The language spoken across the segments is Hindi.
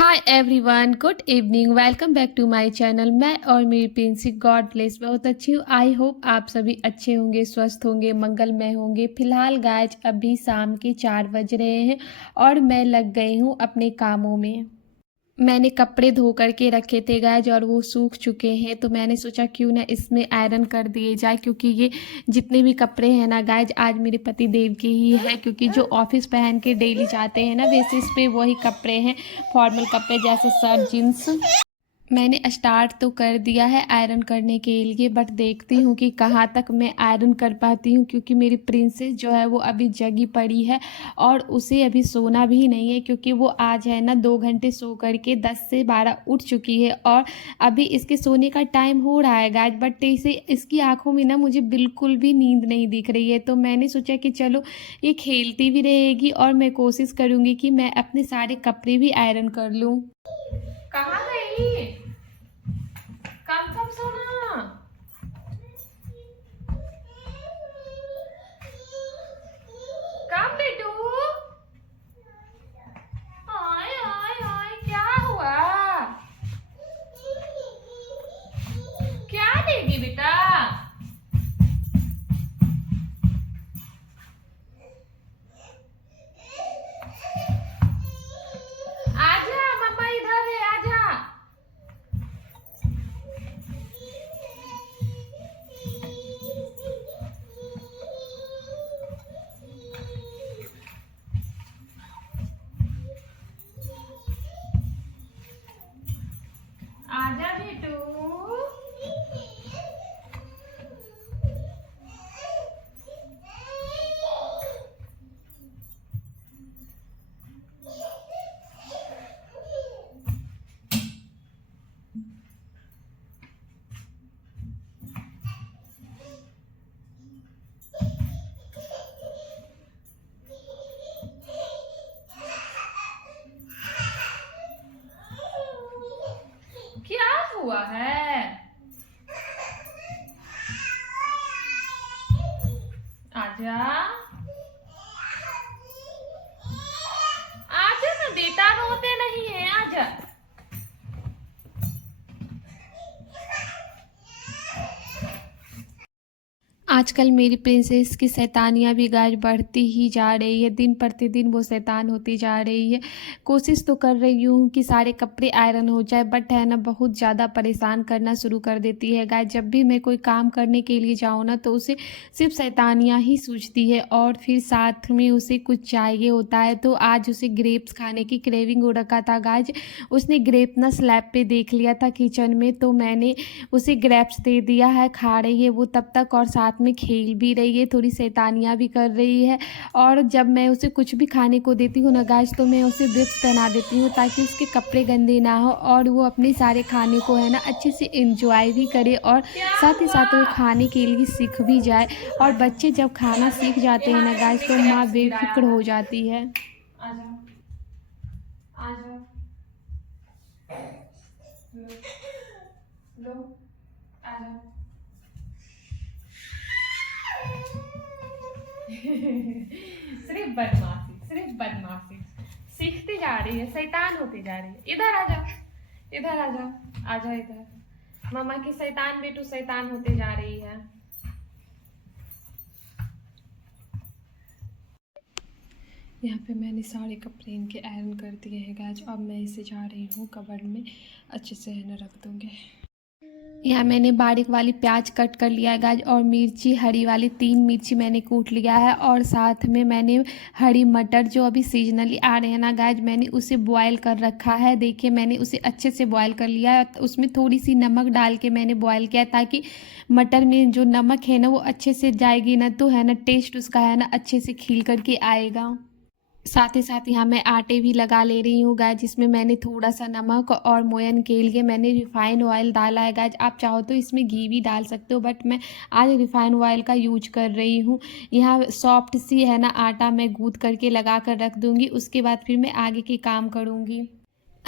Hi everyone, good evening. Welcome back to my channel. मैं और मेरी प्रिंसी गॉड ब्लेस बहुत अच्छी हूँ। आई होप आप सभी अच्छे होंगे, स्वस्थ होंगे, मंगलमय होंगे। फिलहाल गाइज अभी शाम के 4 बज रहे हैं और मैं लग गई हूँ अपने कामों में। मैंने कपड़े धो करके रखे थे गाइज और वो सूख चुके हैं, तो मैंने सोचा क्यों ना इसमें आयरन कर दिए जाए, क्योंकि ये जितने भी कपड़े हैं ना गाइज आज मेरे पति देव के ही है, क्योंकि जो ऑफिस पहन के डेली जाते हैं ना बेसिस पे वही कपड़े हैं, फॉर्मल कपड़े जैसे शर्ट जीन्स। मैंने स्टार्ट तो कर दिया है आयरन करने के लिए, बट देखती हूँ कि कहाँ तक मैं आयरन कर पाती हूँ, क्योंकि मेरी प्रिंसेस जो है वो अभी जगी पड़ी है और उसे अभी सोना भी नहीं है, क्योंकि वो आज है ना 2 घंटे सो करके 10 से 12 उठ चुकी है और अभी इसके सोने का टाइम हो रहा है गाइज। बट इसे इसकी आंखों में ना मुझे बिल्कुल भी नींद नहीं दिख रही है, तो मैंने सोचा कि चलो ये खेलती भी रहेगी और मैं कोशिश करूँगी कि मैं अपने सारे कपड़े भी आयरन कर लूँ। कहाँ गई? कब कब सोना? कब बेटू? आय आय आय, क्या हुआ? क्या देगी बेटा? आजा, मम्मा इधर है, आजा। आजा बेटू। क्या हुआ है? आजा, आजा ना बेटा, रोते नहीं है, आजा। आजकल मेरी प्रिंसेस की शैतानियाँ भी गाइस बढ़ती ही जा रही है, दिन प्रतिदिन वो शैतान होती जा रही है। कोशिश तो कर रही हूँ कि सारे कपड़े आयरन हो जाए, बट है ना बहुत ज़्यादा परेशान करना शुरू कर देती है गाइस। जब भी मैं कोई काम करने के लिए जाऊँ ना तो उसे सिर्फ शैतानियाँ ही सूझती है और फिर साथ में उसे कुछ चाहिए होता है। तो आज उसे ग्रेप्स खाने की क्रेविंग हो रखा था गाइस। उसने ग्रेप ना स्लैब पे देख लिया था किचन में, तो मैंने उसे ग्रेप्स दे दिया है, खा रही है वो तब तक और साथ में खेल भी रही है, थोड़ी शैतानियाँ भी कर रही है। और जब मैं उसे कुछ भी खाने को देती हूँ ना गाइस, तो मैं उसे ब्रिक्स पहना देती हूँ ताकि उसके कपड़े गंदे ना हो और वो अपने सारे खाने को है ना अच्छे से एंजॉय भी करे और साथ ही साथ वो खाने के लिए सीख भी जाए। और बच्चे जब खाना सीख जाते हैं ना गाइस तो माँ बेफिक्र हो जाती है। आजा, आजा, लो, आजा। सिर्फ बदमाशी, सिर्फ बदमाशी सीखती जा रही है, शैतान होती जा रही है। इधर आजा, इधर आजा, आजा इधर। मामा की शैतान बेटू शैतान होती जा रही है। यहाँ पे मैंने सारे कपड़े इनके आयरन कर दिए हैं गाइस। अब मैं इसे जा रही हूँ कबर्ड में अच्छे से है ना रख दूँगी। यहाँ मैंने बारीक वाली प्याज कट कर लिया है गाइस और मिर्ची हरी वाली 3 मिर्ची मैंने कूट लिया है और साथ में मैंने हरी मटर जो अभी सीजनली आ रहे हैं ना गाइस मैंने उसे बॉयल कर रखा है। देखिए मैंने उसे अच्छे से बॉयल कर लिया है, उसमें थोड़ी सी नमक डाल के मैंने बॉयल किया ताकि मटर में जो नमक है ना वो अच्छे से जाएगी ना, तो है ना टेस्ट उसका है ना अच्छे से खिल करके आएगा। साथ ही साथ यहाँ मैं आटे भी लगा ले रही हूँ गाइस, जिसमें मैंने थोड़ा सा नमक और मोयन के लिए मैंने रिफाइंड ऑयल डाला है गाइस। आप चाहो तो इसमें घी भी डाल सकते हो, बट मैं आज रिफाइंड ऑयल का यूज कर रही हूँ। यहाँ सॉफ्ट सी है ना आटा मैं गूँथ करके लगा कर रख दूँगी, उसके बाद फिर मैं आगे के काम करूँगी।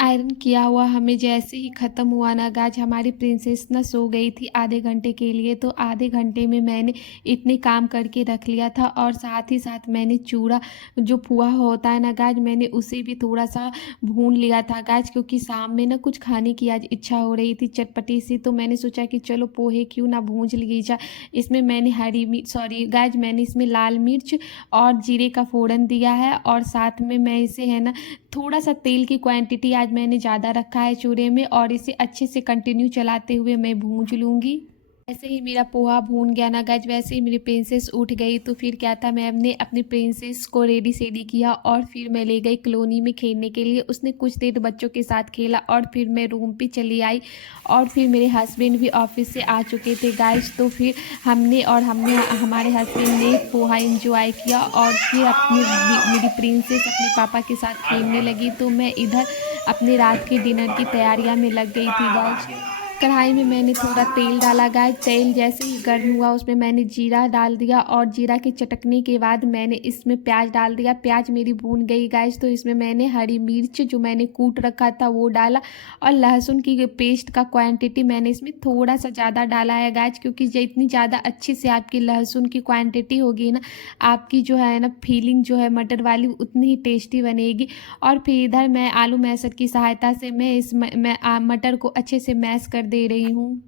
आयरन किया हुआ हमें जैसे ही ख़त्म हुआ ना गाइज, हमारी प्रिंसेस ना सो गई थी आधे घंटे के लिए। तो आधे घंटे में मैंने इतने काम करके रख लिया था, और साथ ही साथ मैंने चूड़ा जो पुआ होता है ना गाइज, मैंने उसे भी थोड़ा सा भून लिया था गाइज, क्योंकि शाम में ना कुछ खाने की आज इच्छा हो रही थी चटपटी सी। तो मैंने सोचा कि चलो पोहे क्यों ना भूंज ली जाए। इसमें मैंने हरी मिर्च, सॉरी गाइज, मैंने इसमें लाल मिर्च और जीरे का फ़ोड़न दिया है, और साथ में मैं इसे है ना थोड़ा सा तेल की क्वांटिटी आज मैंने ज़्यादा रखा है चूरे में, और इसे अच्छे से कंटिन्यू चलाते हुए मैं भूंज लूँगी। ऐसे ही मेरा पोहा भून गया ना गाइज, वैसे ही मेरी प्रिंसेस उठ गई। तो फिर क्या था, मैंने अपनी प्रिंसेस को रेडी सेडी किया, और फिर मैं ले गई कॉलोनी में खेलने के लिए। उसने कुछ देर बच्चों के साथ खेला, और फिर मैं रूम पे चली आई। और फिर मेरे हस्बैंड भी ऑफिस से आ चुके थे गाइज। तो फिर हमने हमारे हस्बैंड ने पोहा इंजॉय किया, और फिर मेरी प्रिंसेस अपने पापा के साथ खेलने लगी। तो मैं इधर अपने रात की डिनर की तैयारियां में लग गई थी गाइज। कढ़ाई में मैंने थोड़ा तेल डाला गाइस। तेल जैसे ही गर्म हुआ उसमें मैंने जीरा डाल दिया, और जीरा के चटकने के बाद मैंने इसमें प्याज डाल दिया। प्याज मेरी भून गई गाइस, तो इसमें मैंने हरी मिर्च जो मैंने कूट रखा था वो डाला, और लहसुन की पेस्ट का क्वांटिटी मैंने इसमें थोड़ा सा ज़्यादा डाला है गाइस, क्योंकि जितनी ज़्यादा अच्छी से आपकी लहसुन की क्वांटिटी होगी ना, आपकी जो है ना फीलिंग जो है मटर वाली उतनी ही टेस्टी बनेगी। और फिर इधर मैं आलू मैशर की सहायता से मैं मटर को अच्छे से मैश कर दे रही हूँ।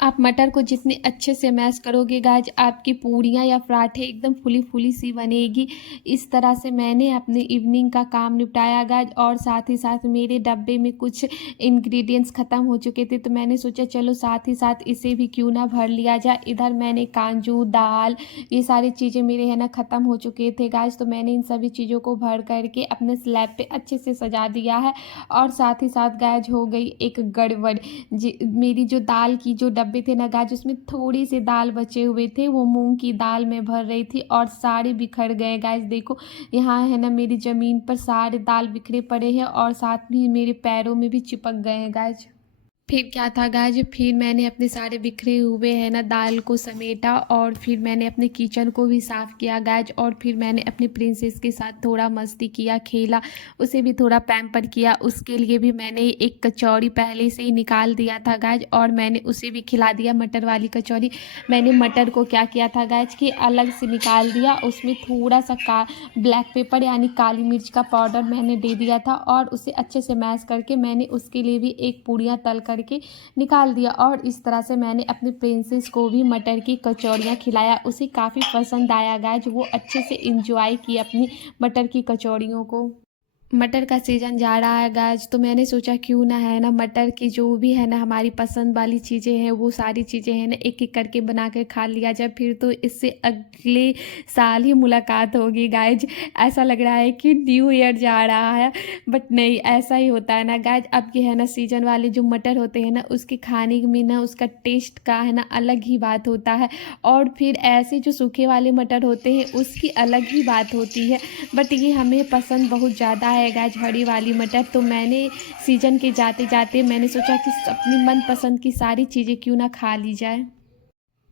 आप मटर को जितने अच्छे से मैश करोगे गाइज, आपकी पूड़ियाँ या पराठे एकदम फुली फुली सी बनेगी। इस तरह से मैंने अपने इवनिंग का काम निपटाया गाइज, और साथ ही साथ मेरे डब्बे में कुछ इंग्रेडिएंट्स ख़त्म हो चुके थे, तो मैंने सोचा चलो साथ ही साथ इसे भी क्यों ना भर लिया जाए। इधर मैंने काजू, दाल, ये सारी चीज़ें मेरे है ना ख़त्म हो चुके थे गाइज। तो मैंने इन सभी चीज़ों को भर करके अपने स्लैब पे अच्छे से सजा दिया है। और साथ ही साथ गाइज हो गई एक गड़बड़। जी, मेरी जो दाल की जो डब्बे थे ना गाइस, उसमें थोड़ी सी दाल बचे हुए थे, वो मूंग की दाल में भर रही थी, और सारे बिखर गए गाइस। देखो यहाँ है ना मेरी ज़मीन पर सारे दाल बिखरे पड़े हैं, और साथ में मेरे पैरों में भी चिपक गए हैं गाइस। फिर क्या था गाइज, फिर मैंने अपने सारे बिखरे हुए है ना दाल को समेटा, और फिर मैंने अपने किचन को भी साफ़ किया गाइज। और फिर मैंने अपनी प्रिंसेस के साथ थोड़ा मस्ती किया, खेला, उसे भी थोड़ा पैम्पर किया। उसके लिए भी मैंने एक कचौड़ी पहले से ही निकाल दिया था गाइज, और मैंने उसे भी खिला दिया मटर वाली कचौड़ी। मैंने मटर को क्या किया था गाइज कि अलग से निकाल दिया, उसमें थोड़ा सा ब्लैक पेपर यानी काली मिर्च का पाउडर मैंने दे दिया था, और उसे अच्छे से मैश करके मैंने उसके लिए भी एक पूड़ियाँ तल करके निकाल दिया। और इस तरह से मैंने अपने प्रिंसेस को भी मटर की कचौड़ियाँ खिलाया। उसे काफ़ी पसंद आया गाइज, वो अच्छे से इंजॉय की अपनी मटर की कचौड़ियों को। मटर का सीज़न जा रहा है गाइज, तो मैंने सोचा क्यों ना है ना मटर की जो भी है ना हमारी पसंद वाली चीज़ें हैं, वो सारी चीज़ें हैं ना एक एक करके बना कर खा लिया जाए। फिर तो इससे अगले साल ही मुलाकात होगी गाइज। ऐसा लग रहा है कि न्यू ईयर जा रहा है, बट नहीं, ऐसा ही होता है ना गाइज। अब ये है ना सीजन वाले जो मटर होते हैं ना, उसके खाने में ना उसका टेस्ट का है ना अलग ही बात होता है। और फिर ऐसे जो सूखे वाले मटर होते हैं उसकी अलग ही बात होती है। बट ये हमें पसंद बहुत ज़्यादा है गाइज, हरी वाली मटर। तो मैंने सीजन के जाते जाते मैंने सोचा कि अपनी मनपसंद की सारी चीज़ें क्यों ना खा ली जाए।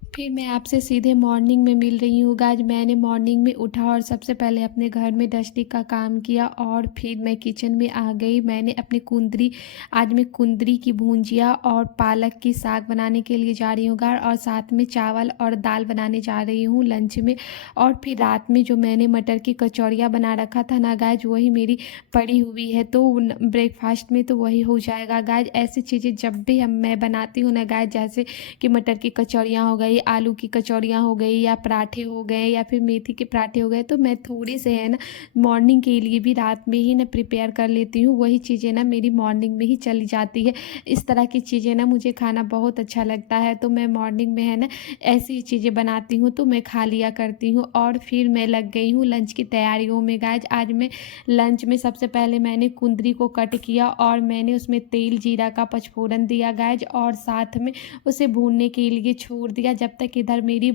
फिर मैं आपसे सीधे मॉर्निंग में मिल रही हूँ गाइज। मैंने मॉर्निंग में उठा और सबसे पहले अपने घर में डस्टिंग का काम किया, और फिर मैं किचन में आ गई। मैंने अपनी आज मैं कुंदरी की भुंजिया और पालक की साग बनाने के लिए जा रही हूँ गाइज, और साथ में चावल और दाल बनाने जा रही हूँ लंच में। और फिर रात में जो मैंने मटर की कचौड़ियाँ बना रखा था ना गाइज, वही मेरी पड़ी हुई है, तो ब्रेकफास्ट में तो वही हो जाएगा गाइज। ऐसी चीज़ें जब भी मैं बनाती हूँ ना गाइज, जैसे कि मटर की कचौड़ियाँ हो गई, आलू की कचौड़ियाँ हो गई, या पराठे हो गए, या फिर मेथी के पराठे हो गए, तो मैं थोड़े से है ना मॉर्निंग के लिए भी रात में ही ना प्रिपेयर कर लेती हूँ। वही चीज़ें ना मेरी मॉर्निंग में ही चली जाती है। इस तरह की चीज़ें ना मुझे खाना बहुत अच्छा लगता है, तो मैं मॉर्निंग में है ना ऐसी चीज़ें बनाती हूँ, तो मैं खा लिया करती हूँ। और फिर मैं लग गई हूँ लंच की तैयारियों में गाइज। आज मैं लंच में सबसे पहले मैंने कुंदरी को कट किया, और मैंने उसमें तेल जीरा का पचफोड़न दिया गाइज, और साथ में उसे भूनने के लिए छोड़ दिया, जब तक इधर मेरी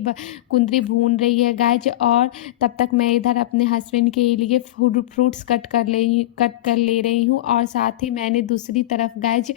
कुंदरी भून रही है गाइज। और तब तक मैं इधर अपने हस्बैंड के लिए फ्रूट्स कट कर ले रही हूँ। और साथ ही मैंने दूसरी तरफ गाइज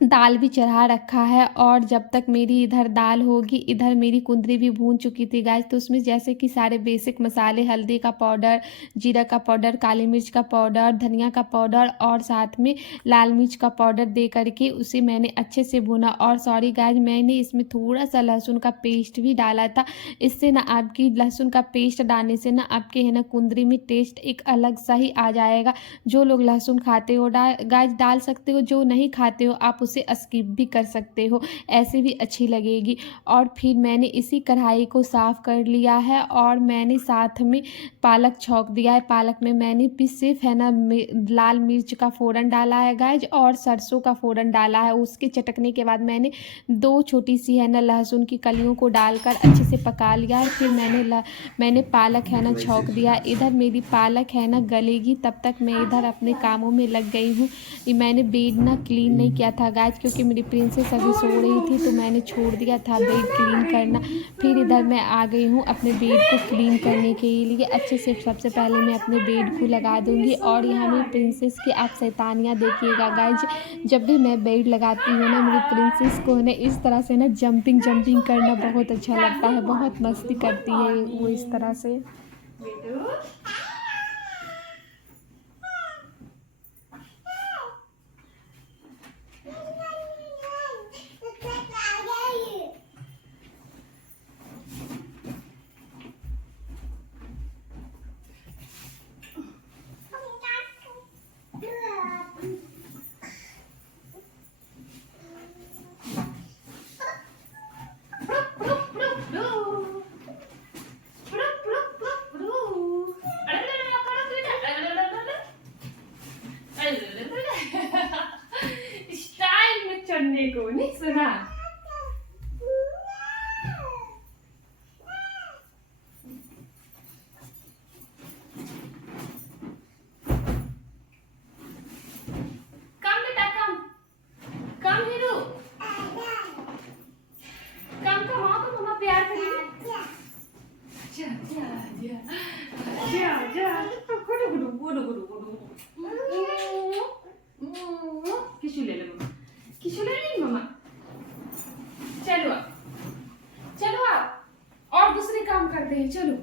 दाल भी चढ़ा रखा है। और जब तक मेरी इधर दाल होगी, इधर मेरी कुंदरी भी भून चुकी थी गाइस। तो उसमें जैसे कि सारे बेसिक मसाले, हल्दी का पाउडर, जीरा का पाउडर, काली मिर्च का पाउडर, धनिया का पाउडर और साथ में लाल मिर्च का पाउडर दे करके उसे मैंने अच्छे से भुना। और सॉरी गाइस, मैंने इसमें थोड़ा सा लहसुन का पेस्ट भी डाला था। इससे ना आपकी लहसुन का पेस्ट डालने से ना आपके है ना कुंदरी में टेस्ट एक अलग सा ही आ जाएगा। जो लोग लहसुन खाते हो गाइस डाल सकते हो, जो नहीं खाते हो आप उसे स्किप भी कर सकते हो, ऐसे भी अच्छी लगेगी। और फिर मैंने इसी कढ़ाई को साफ़ कर लिया है और मैंने साथ में पालक छौंक दिया है। पालक में मैंने भी सिर्फ है ना लाल मिर्च का फ़ोरन डाला है गाइस और सरसों का फ़ोरन डाला है। उसके चटकने के बाद मैंने 2 छोटी सी है ना लहसुन की कलियों को डालकर अच्छे से पका लिया है। फिर मैंने पालक है ना छौंक दिया। इधर मेरी पालक है ना गलेगी, तब तक मैं इधर अपने कामों में लग गई हूँ। मैंने बेड ना क्लीन नहीं किया था गाइस, क्योंकि मेरी प्रिंसेस अभी सो रही थी तो मैंने छोड़ दिया था बेड क्लीन करना। फिर इधर मैं आ गई हूँ अपने बेड को क्लीन करने के लिए अच्छे से। सबसे पहले मैं अपने बेड को लगा दूँगी। और यहाँ मेरी प्रिंसेस की आप शैतानियाँ देखिएगा गाइस, जब भी मैं बेड लगाती हूँ ना मेरी प्रिंसेस को ना इस तरह से ना जंपिंग जंपिंग करना बहुत अच्छा लगता है, बहुत मस्ती करती है वो इस तरह से। स्टाइल में चढ़ने को नहीं सुना। कम बेटा कम, कम हीरू, कम कम आओ तो मम्मा प्यार करेगी। जा जा जा जा जा गुडू गुडू गुडू गुडू गुडू। किशु ले ले मम्मा, किशु ले ले मम्मा। चलो आप, चलो आप और दूसरे काम करते हैं, चलो।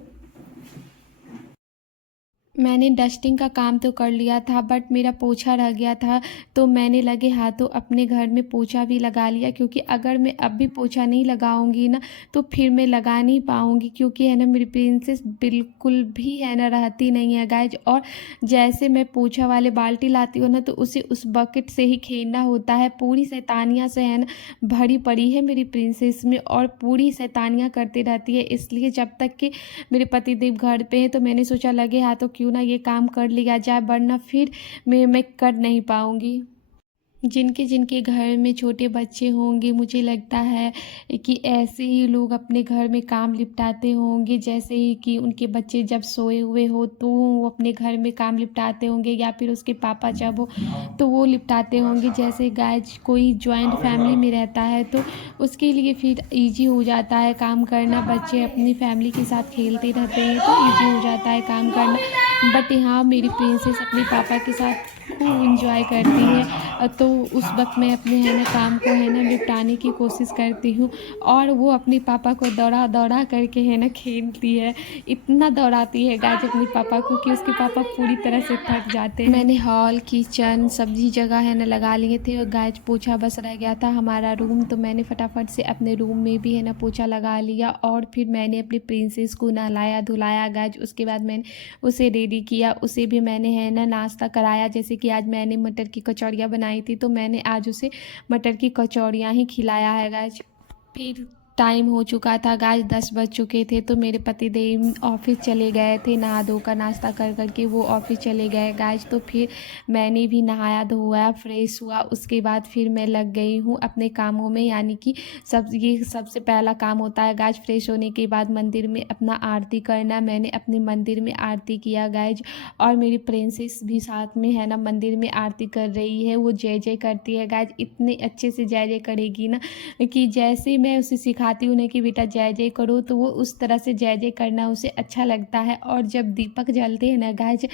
मैंने डस्टिंग का काम तो कर लिया था बट मेरा पोछा रह गया था, तो मैंने लगे हाथों अपने घर में पोछा भी लगा लिया। क्योंकि अगर मैं अब भी पोछा नहीं लगाऊंगी ना तो फिर मैं लगा नहीं पाऊंगी, क्योंकि है ना मेरी प्रिंसेस बिल्कुल भी है ना रहती नहीं है गाइज। और जैसे मैं पोछा वाले बाल्टी लाती हूँ ना तो उसे उस बकेट से ही खेलना होता है। पूरी शैतानियाँ से है ना भरी पड़ी है मेरी प्रिंसेस में और पूरी शैतानियाँ करती रहती है। इसलिए जब तक कि मेरे पतिदेव घर पे हैं तो मैंने सोचा लगे हाथों क्यों ना ये काम कर लिया जाए, वरना फिर मैं कर नहीं पाऊंगी। जिनके जिनके घर में छोटे बच्चे होंगे मुझे लगता है कि ऐसे ही लोग अपने घर में काम निपटाते होंगे। जैसे ही कि उनके बच्चे जब सोए हुए हो तो वो अपने घर में काम निपटाते होंगे, या फिर उसके पापा जब हो तो वो निपटाते होंगे। जैसे गाइज कोई जॉइंट फैमिली में रहता है तो उसके लिए फिर इजी हो जाता है काम करना। बच्चे अपनी फैमिली के साथ खेलते रहते हैं तो इजी हो जाता है काम करना। बट यहाँ मेरी प्रिंसेस अपने पापा के साथ खूब इंजॉय करती है, तो उस वक्त मैं अपने है ना काम को है ना निपटाने की कोशिश करती हूँ। और वो अपने पापा को दौड़ा दौड़ा करके है ना खेलती है, इतना दौड़ाती है गाइस अपने पापा को कि उसके पापा पूरी तरह से थक जाते हैं। मैंने हॉल, किचन, सब्जी जगह है ना लगा लिए थे और गाइस पोछा बस रह गया था हमारा रूम, तो मैंने फटाफट से अपने रूम में भी है ना पोछा लगा लिया। और फिर मैंने अपनी प्रिंसेस को नहलाया धुलाया गाइस। उसके बाद मैंने उसे रेडी किया, उसे भी मैंने है ना नाश्ता कराया। जैसे कि आज मैंने मटर की कचौड़ियाँ बनाई थी तो मैंने आज उसे मटर की कचौड़ियाँ ही खिलाया है गाइस। फिर टाइम हो चुका था गाइस, 10 बज चुके थे, तो मेरे पतिदेव ऑफिस चले गए थे। नहा धोकर नाश्ता कर करके वो ऑफिस चले गए गाइस। तो फिर मैंने भी नहाया धोया फ्रेश हुआ, उसके बाद फिर मैं लग गई हूँ अपने कामों में। यानी कि ये सबसे पहला काम होता है गाइस फ्रेश होने के बाद मंदिर में अपना आरती करना। मैंने अपने मंदिर में आरती किया गाइस, और मेरी प्रिंसेस भी साथ में है ना मंदिर में आरती कर रही है। वो जय जय करती है गाइस, इतने अच्छे से जय जय करेगी ना कि जैसे मैं उसे सिखा सिखाती हूँ ना कि बेटा जय जय करो, तो वो उस तरह से जय जय करना उसे अच्छा लगता है। और जब दीपक जलते हैं ना गाइज,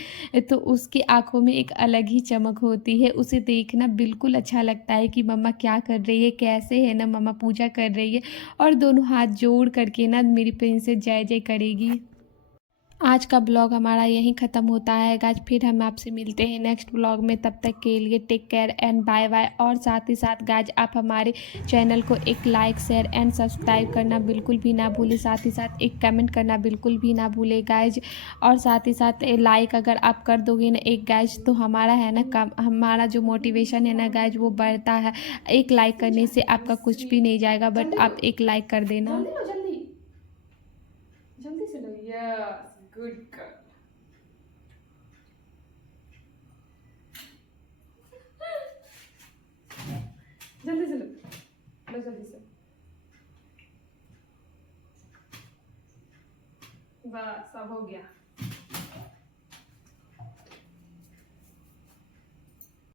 तो उसकी आँखों में एक अलग ही चमक होती है। उसे देखना बिल्कुल अच्छा लगता है कि मम्मा क्या कर रही है, कैसे है ना मम्मा पूजा कर रही है, और दोनों हाथ जोड़ करके ना मेरी प्रिंसेस जय जय करेगी। आज का ब्लॉग हमारा यहीं ख़त्म होता है गाइज, फिर हम आपसे मिलते हैं नेक्स्ट ब्लॉग में। तब तक के लिए take care and bye bye. और साथ ही साथ गाइज आप हमारे चैनल को एक लाइक शेयर एंड सब्सक्राइब करना बिल्कुल भी ना भूलें, साथ ही साथ एक कमेंट करना बिल्कुल भी ना भूलें गाइज। और साथ ही साथ लाइक अगर आप कर दोगे ना एक गाइज, तो हमारा है ना हमारा जो मोटिवेशन है ना गाइज वो बढ़ता है। एक लाइक करने से आपका कुछ भी नहीं जाएगा, बट आप एक लाइक कर देना। जल्दी से लो, यस गुड गर्ल। जल्दी से लो, लो जल्दी से। बस सब हो गया।